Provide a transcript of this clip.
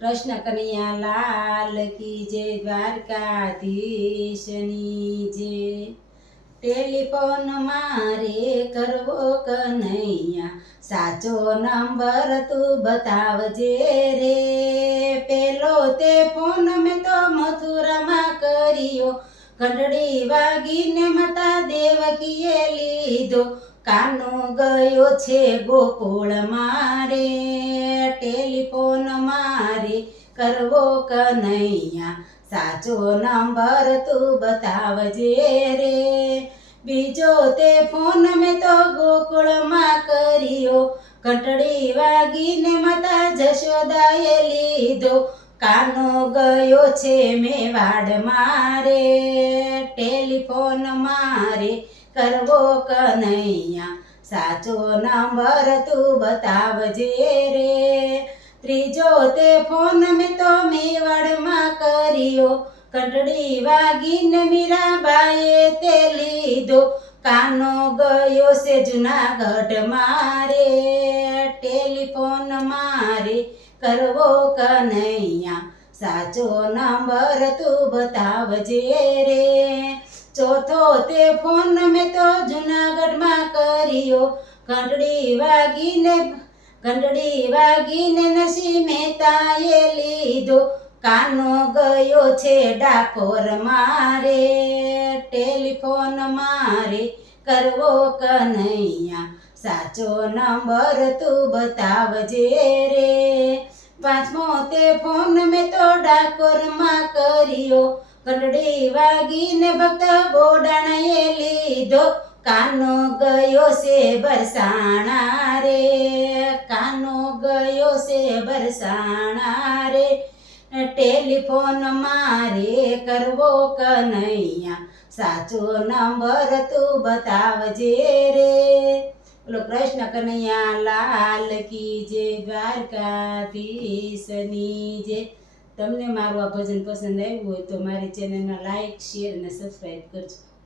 કૃષ્ણ કનૈયા લાલ કી જય, દ્વારકાધીશની જય। ટેલિફોન મારે કરવો કનૈયા, સાચો નંબર તું બતાવજે રે। પેલો તે ફોન મેં તો મથુરામાં કર્યો, ઘંટડી વાગીને માતા દેવકીએ લીધો, કાનો ગયો છે ગોકુળ મારે। ટેલિફોન મારે કરવો કનૈયા, સાચો નંબર તું બતાવજે રે। બીજો તે ફોન મેં તો ગોકુળમાં કર્યો, ઘંટડી વાગીને માતા જશોદાએ લીધો, કાનો ગયો છે મેવાડ મારે। ટેલિફોન મારે કરવો કનૈયા, સાચો નંબર તું બતાવજે રે। ત્રીજો તે ફોન મેં તો મેવાડમાં કર્યો, ઘંટડી વાગીને મીરાબાઈએ તે લીધો, કાનો ગયો છે જુનાગઢ મારે। ટેલિફોન મારે કરવો કનૈયા, સાચો નંબર તું બતાવજે રે। ચોથો તે ફોન મેં તો જુનાગઢમાં કર્યો, ઘંટડી વાગીને નરસિંહ મહેતાએ લીધો, કાનો ગયો છે ડાકોર મારે। ટેલિફોન મારે કરવો કનૈયા, સાચો નંબર તું બતાવજે રે। પાંચમો તે ફોન મેં તો ડાકોરમાં કર્યો, ઘંટડી વાગીને ભક્ત બોડાણાએ લીધો, કાનો ગયો છે બરસાણા રે। કાનો ગયો છે બરસાણા રે। ટેલિફોન મારે કરવો કનૈયા, સાચો નંબર તું બતાવજે રે। બોલો કૃષ્ણ કનૈયા લાલ કી જય, દ્વારકાધીશની જય। તમને મારું આ ભજન પસંદ આવ્યું હોય તો મારી ચેનલને લાઈક, શેર અને સબસ્ક્રાઈબ કરજો।